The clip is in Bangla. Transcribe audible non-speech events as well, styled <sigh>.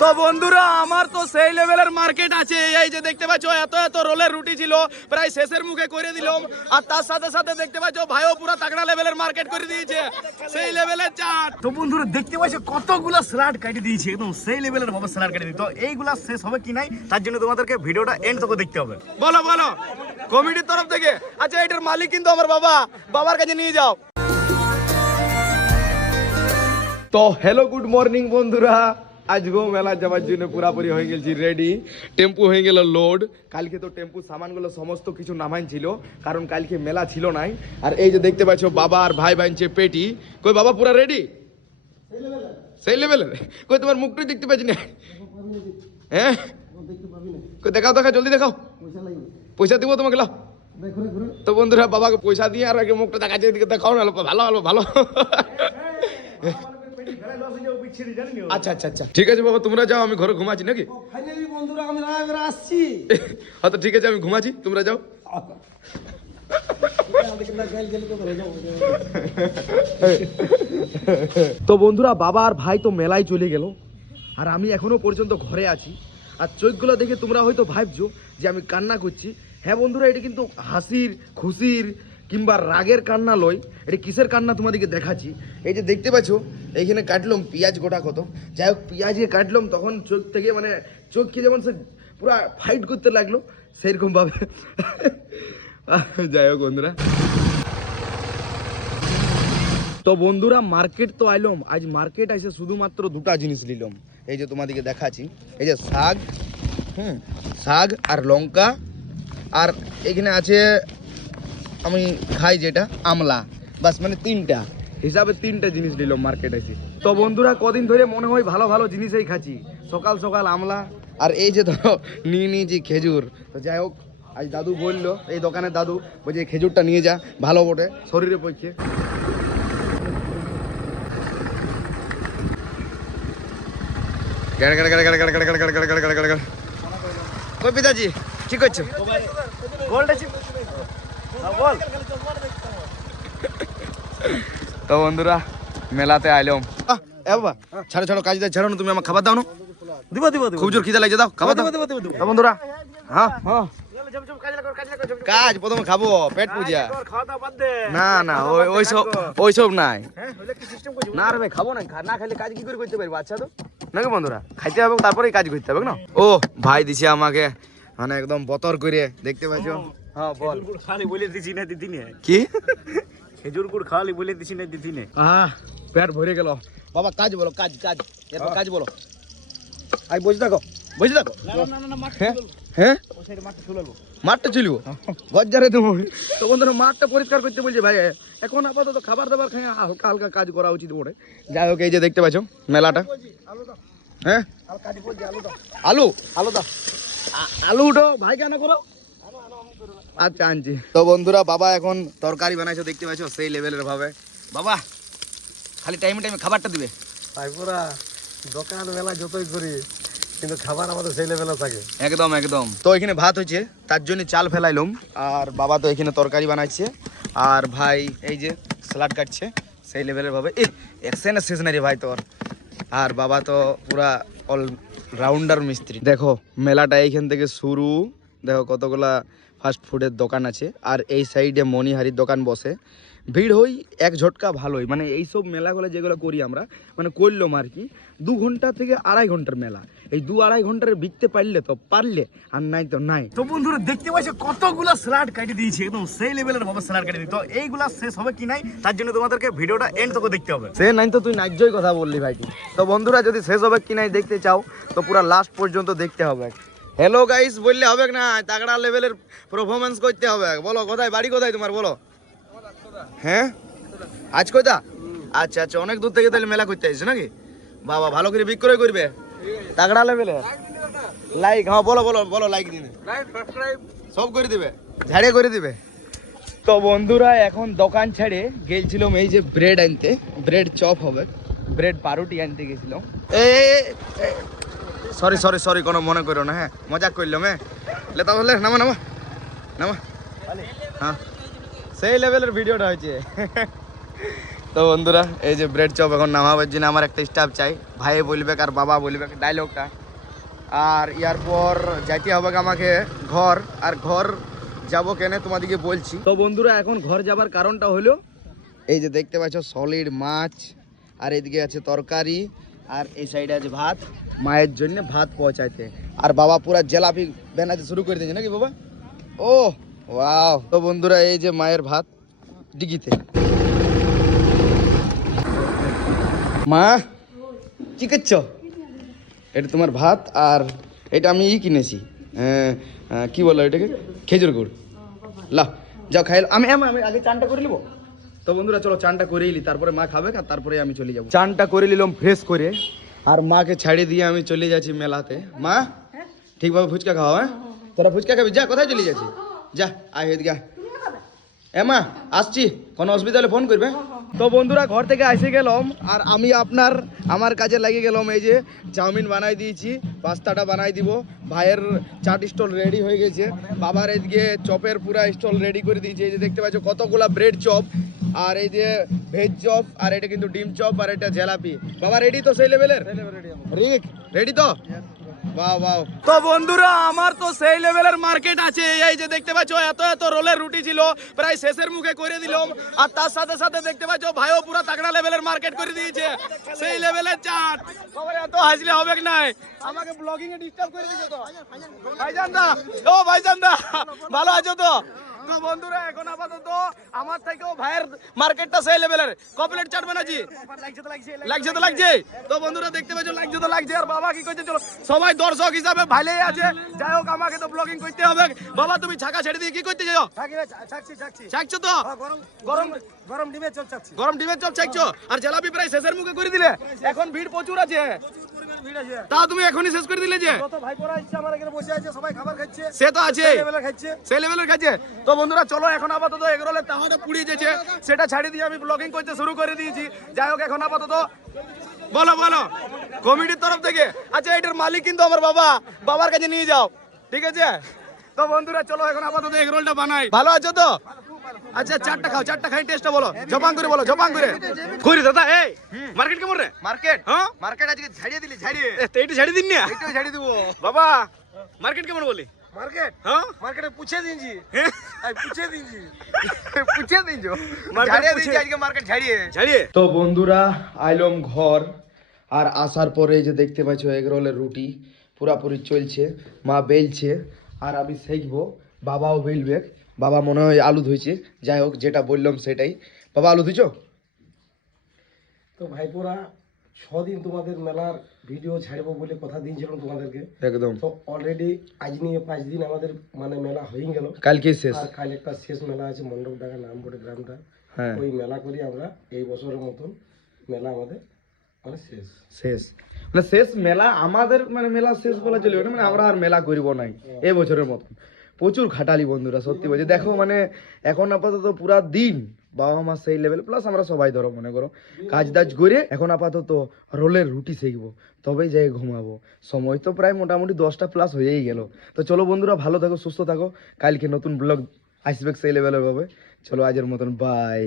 তো বন্ধুরা আমার তো সেই লেভেলের মার্কেট আছে। এই যে দেখতে পাচ্ছ এত এত রোলের রুটি ছিল প্রায় শেষের মুখে করে দিলাম। আর তার সাথে সাথে দেখতে পাচ্ছ ভাইও পুরো তাগড়া লেভেলের মার্কেট করে দিয়েছে। সেই লেভেলের চাট। তো বন্ধুরা দেখতে পাচ্ছ কতগুলো স্যালাড কেটে দিয়েছে। একদম সেই লেভেলের ভাবে স্যালাড কেটে দিই তো এইগুলা শেষ হবে কি নাই তার জন্য তোমাদেরকে ভিডিওটা এন্ড থেকে দেখতে হবে। বলো বলো। কমিটির তরফ থেকে। আচ্ছা এটার মালিক কিন্তু আমার বাবা। বাবার কাছে নিয়ে যাও। তো হ্যালো গুড মর্নিং বন্ধুরা। আজকেও মেলা যাওয়ার জন্য পুরাপুরি হয়ে গেছি রেডি টেম্পু হয়ে গেল লোড কালকে তো টেম্পু সামানগুলো সমস্ত কিছু নামাইন ছিল কারণ কালকে মেলা ছিল নাই। আর এই যে দেখতে পাচ্ছ বাবা আর ভাই বানছে পেটি। কই বাবা পুরা রেডি সেই লেভেলের কই তোমার মুখটাই দেখতে পাচ্ছি না। হ্যাঁ? কই দেখাও দেখা জলদি দেখাও। পয়সা দিব তোমাকে লাও। তো বন্ধুরা বাবাকে পয়সা দিয়ে আর আগে মুখটা দেখাচ্ছে এদিকে দেখাও না ভালো ভালো ভালো। <laughs> আচ্ছা আচ্ছা আচ্ছা। ঠিক আছে বাবা তোমরা যাও আমি ঘরে ঘুমাচ্ছি নাকি? ফাইনালি বন্ধুরা আমি রায়গড়া আসছি। <laughs> হ্যাঁ তো ঠিক আছে আমি ঘুমাচ্ছি তোমরা যাও। তো বন্ধুরা বাবা আর ভাই তো মেলায় চলে গেল আর আমি এখনও পর্যন্ত ঘরে আছি। আর চোখগুলো দেখে তোমরা হয়তো ভাবছ যে আমি কান্না করছি। হ্যাঁ বন্ধুরা এটা কিন্তু হাসির খুশির কিংবা রাগের কান্না লয় এটা কিসের কান্না তোমাদেরকে দেখাচ্ছি? এই যে দেখতে পাচ্ছ, এইখানে কাটলাম পেঁয়াজ গোটা কত। যাই হোক, পেঁয়াজে কাটলাম, তখন চোখ থেকে মানে চোখকে যেমন সে পুরো ফাইট করতে লাগল, সেরকম ভাবে। যাই হোক বন্ধুরা। তো বন্ধুরা মার্কেট তো আইলাম, আজ মার্কেট আছে শুধুমাত্র দুটা জিনিস নিলাম। এই যে তোমাদেরকে দেখাচ্ছি, এই যে শাক, হুম, শাক আর লঙ্কা, আর এখানে আছে আমি খাই যেটা আমলা বাস মানে তিনটা হিসাবে তিনটা জিনিস নিল মার্কেট আছে তো বন্ধুরা কদিন ধরে মনে হয় ভালো ভালো জিনিসই খাচ্ছি সকাল সকাল আমলা আর এই যে ধরো নিয়ে নিয়েছি খেজুর তো যাই হোক আজ দাদু বলল এই দোকানের দাদু বলছে খেজুরটা নিয়ে যা ভালো বটে শরীরে পড়ছে কই পিতাজি কি তো বন্ধুরা মেলাতে আইলাম। বাবা ছাড়ো ছাড়ো কাজ দাও ছাড়ো না তুমি আমার খাবার দাও না। দিব দিব দিব খুব জোর খিদে লাগছে দাও খাবার দাও। বন্ধুরা হ্যাঁ? হ্যাঁ কাজ প্রথমে খাব পেট পূজা না না ওই ওইসব ওইসব নাই। হ্যাঁ না রে ভাই খাব না না খাইলে কাজ কি করে করতে পারব? আচ্ছা তো। নাকি বন্ধুরা খাইতে হবে তারপরেই কাজ করতে হবে না? ও ভাই দিছে আমাকে মানে একদম বতর করে দেখতে পাচ্ছ? হ্যাঁ বল। খালি বলে দিছি না দিদি নে। কি? খেজুর গুড় খালি বলে দিছি না দিদি নে। আহ পেট ভরে গেল। বাবা কাজ বলো কাজ কাজ। এরপর কাজ বলো। আই বুঝলি দেখো না না না না হ্যাঁ হ্যাঁ? ওই সাইডে মাঠ চলে মাঠটা চলবো? গজ্জারে তুমি তো বন্ধুরা মাঠটা পরিষ্কার করতে বলছে ভাই এখন আপাতত খাবার দাবার খাই হালকা হালকা কাজ করা উচিত বটে যাই হোক এই যে দেখতে পাচ্ছ মেলাটা। হ্যাঁ? আলু আলু দাও। আলু উঠো ভাই কেন করো? আচ্ছা আনছি তো বন্ধুরা বাবা এখন তরকারি বানাইছে দেখতে পাচ্ছ সেই লেভেলের ভাবে। বাবা খালি টাইমে টাইমে খাবারটা দিবে। তাই পুরা দোকান বেলা যতই করি কিন্তু খাবার আমাদের সেই লেভেলে থাকে। একদম একদম। তো এখানে ভাত হয়েছে তার জন্য চাল ফেলাইলাম। আর বাবা তো এখানে তরকারি বানাইছে। আর ভাই এই যে স্যালাড কাটছে সেই লেভেলের ভাবে। এ একসেনে শেষ না রে ভাই তোর। আর বাবা তো পুরা অল রাউন্ডার মিস্ত্রি। দেখো মেলাটা এইখান থেকে শুরু। দেখো কতগুলা ফাস্ট ফুডের দোকান আছে আর এই সাইডে মণিহারির দোকান বসে। ভিড় হই এক ঝটকা ভালোই মানে এইসব মেলাগুলো যেগুলো করি আমরা মানে করলাম আর কি দু ঘণ্টা থেকে আড়াই ঘণ্টার মেলা। এই দু আড়াই ঘণ্টার বিকতে পারলে তো পারলে আর নাই তো নাই। তো বন্ধুরা দেখতে পাচ্ছ কতগুলো স্যালাড কেটে দিয়েছি একদম সেই লেভেলের ভাবে স্যালাড কেটে দিই তো এইগুলা শেষ হবে কি নাই তার জন্য তোমাদেরকে ভিডিওটা এন্ড থেকে দেখতে হবে। সে নাই তো তুই ন্যায্যই কথা বললি ভাইটি তো বন্ধুরা যদি শেষ হবে কি নাই দেখতে চাও তো পুরো লাস্ট পর্যন্ত দেখতে হবে। হ্যালো গাইস বললে হবে না? তাগড়া লেভেলের পারফরমেন্স করতে হবে। বলো কোথায়? বাড়ি কোথায় তোমার বলো? হ্যাঁ? আজ কোথা? আচ্ছা আচ্ছা অনেক দূর থেকে তাহলে মেলা করতে আসছো নাকি? বাবা ভালো করে বিক্রয় করবে। তাগড়া লেভেলে লাইক হ্যাঁ বলো বলো বলো লাইক দিনে। সব করে দিবে? ঝাড়ে করে দিবে? তো বন্ধুরা এখন দোকান ছেড়ে গেছিলাম এই যে ব্রেড আনতে। ব্রেড চপ হবে। ব্রেড পাউরুটি আনতে গেছিলাম। সরি সরি সরি কোনো মনে করো না হ্যাঁ মজা করলাম হ্যাঁ। লে তাহলে নামা নামা নামা। হ্যাঁ সেই লেভেলের ভিডিওটা হয়েছে। তো তো বন্ধুরা, এই যে ব্রেড চপ এখন নামাবার জন্য আমার একটা স্টাফ চাই। ভাই বলবে আর বাবা বলবে ডায়লগটা আর ইয়ার পর যাইতে হবে আমাকে ঘর, আর ঘর যাব কেন তোমাদেরকে বলছি। তো বন্ধুরা, এখন ঘর যাবার কারণটা হলো, এই যে দেখতে পাচ্ছ সলিড মাছ, আর এদিকে আছে তরকারি। আর এই সাইডে আছে ভাত। মায়ের জন্য ভাত পৌঁছাইতে। আর বাবা পুরা জেলাপি বানাতে শুরু করে দিয়েছে নাকি বাবা? ও তো বন্ধুরা, এই যে মায়ের ভাত ডিগিতে। মা, কি করছ এটা তোমার ভাত আর এটা আমি ই কিনেছি। কি বলো এটাকে খেজুর গুড়। লা, যাও খাই। আমি আমি আমি আগে চানটা করে নিবো? তো বন্ধুরা চলো চানটা করে নিলি তারপরে মা খাবে আর তারপরে আমি চলে যাব। চানটা করে নিলাম ফ্রেশ করে। আর মাকে ছাড়িয়ে দিয়ে আমি চলে যাচ্ছি মেলাতে। মা ঠিকভাবে ফুচকা খাওয়া হ্যাঁ? তোরা ফুচকা খাবি? যা কোথায় চলে যাচ্ছি যা আয় এদিকে। এ মা আসছি। কোনো অসুবিধা হলে ফোন করবে। তো বন্ধুরা ঘর থেকে এসে গেলাম। আর আমি আপনার আমার কাজে লাগিয়ে গেলাম। এই যে চাউমিন বানাই দিয়েছি পাস্তাটা বানাই দিব। ভাইয়ের চাট স্টল রেডি হয়ে গেছে। বাবার এদিকে চপের পুরা স্টল রেডি করে দিয়েছে। এই যে দেখতে পাচ্ছ কতগুলা ব্রেড চপ আর এই যে ভেজ চপ আর এটা কিন্তু ডিম চপ আর এটা জেলাপি। বাবা রেডি তো সেই লেভেলের রিক রেডি তো? বাহ বাহ তো বন্ধুরা আমার তো সেই লেভেলের মার্কেট আছে। এই যে দেখতে পাচ্ছ এত এত রোলের রুটি ছিল প্রায় শেষের মুখে করে দিলাম। আর তার সাথে সাথে দেখতে পাচ্ছ ভাইও পুরো তাগড়া লেভেলের মার্কেট করে দিয়েছে। সেই লেভেলের চাট এত হাসলে হবে কি নাই? আমাকে ব্লগিং এ ডিস্টার্ব করে দিয়েছে তো। ভাইজান দা ও ভাইজান দা ভালো আছো তো? তো বন্ধুরা এখন আপাতত আমার থেকেও ভাইয়ের মার্কেটটা সেই লেভেলের। কমপ্লিট চাট বানাচ্ছি লাগছে তো লাগছে। তো বন্ধুরা দেখতে পাচ্ছ লাগছে তো লাগছে। আর বাবা কি করছে চলো সবাই দর্শক হিসাবে ভালোই আছে। যাই হোক আমাকে তো ব্লগিং করতে হবে। বাবা তুমি ছাকা ছেড়ে দিয়ে কি করতে যাও? চাকছো তো? গরম গরম ডিমে চল চাচ্ছি গরম ডিমের চপ চাকছো আর জেলাপি প্রায় শেষের মুখে করে দিলে। এখন ভিড় প্রচুর আছে। তা তুমি এখনই শেষ করে দিলে যে? কত ভাই পড়া ইচ্ছে আমার এখানে বসে আছে সবাই খাবার খাচ্ছে। সে তো আছে। সেই লেভেলের কাছে তো বন্ধুরা চলো এখন আপাতত এগরোলের তাহাটা পুড়িয়ে যেছে সেটা ছাড়িয়ে দিয়ে আমি ব্লগিং করতে শুরু করে দিয়েছি। যাই হোক এখন আপাতত বলো বলো। কমিটির তরফ থেকে। আচ্ছা এটার মালিক কিন্তু আমার বাবা। বাবার কাছে নিয়ে যাও। ঠিক আছে? তো বন্ধুরা চলো এখন আপাতত এগরোলটা বানাই। ভালো আছো তো? আচ্ছা চারটা খাও চারটা খাই টেস্টটা বলো। জপাং করে বলো জপাং করে। করি দাদা এই মার্কেট কেমন রে? মার্কেট? হ্যাঁ? মার্কেট আজকে ছাড়িয়ে দিলি তো এইটা ছাড়িয়ে দিন না? এইটাও ছাড়িয়ে দিব। বাবা মার্কেট কেমন বলি? মার্কেট? হ্যাঁ। মার্কেটে পুছে দিনছি হ্যাঁ? পুছে দিনছি দিনছো Market ছাড়িয়ে আজকে মার্কেট ছাড়িয়ে ছাড়িয়ে তো বন্ধুরা আইলম ঘর আর আসার পরে যে দেখতে পাচ্ছ এগরোলের রুটি পুরাপুরি চলছে মা বেলছে আর আমি শিখব বাবাও বেলবে। বাবা মনে হয় আলু ধুইছে যাই হোক যেটা বললাম সেটাই। বাবা আলু ধুইছো? তো ভাইপোরা ছদিন তোমাদের মেলার ভিডিও ছাড়বো বলে কথা দিয়েছিলাম তোমাদেরকে। একদম। তো অলরেডি আজ নিয়ে পাঁচ দিন আমাদের মানে মেলা হয়ে গেল। কালকে শেষ। আর কাল একটা শেষ মেলা আছে মণ্ডপ ডাকা নাম বটে গ্রামটা। হ্যাঁ। ওই মেলা করি আমরা এই বছরের মতন। মেলা আমাদের মানে শেষ। শেষ। মানে শেষ মেলা আমাদের মানে মেলা শেষ বলা চলবে না মানে আমরা আর মেলা করিব নাই এই বছরের মতন। প্রচুর খাটালি বন্ধুরা, সত্যি বলছি। দেখো মানে এখন আপাতত পুরা দিন বাবা মা সেই লেভেল প্লাস আমরা সবাই ধরো মনে করো, কাজ দাজ করে এখন আপাতত রোলের রুটি শিখব তবেই যাই ঘুমাবো। সময় তো প্রায় মোটামুটি দশটা প্লাস হয়েই গেল। তো চলো বন্ধুরা, ভালো থাকো, সুস্থ থাকো। কালকে নতুন ব্লগ আসবে সেই লেভেলের ভাবে। চলো আজের মতন বাই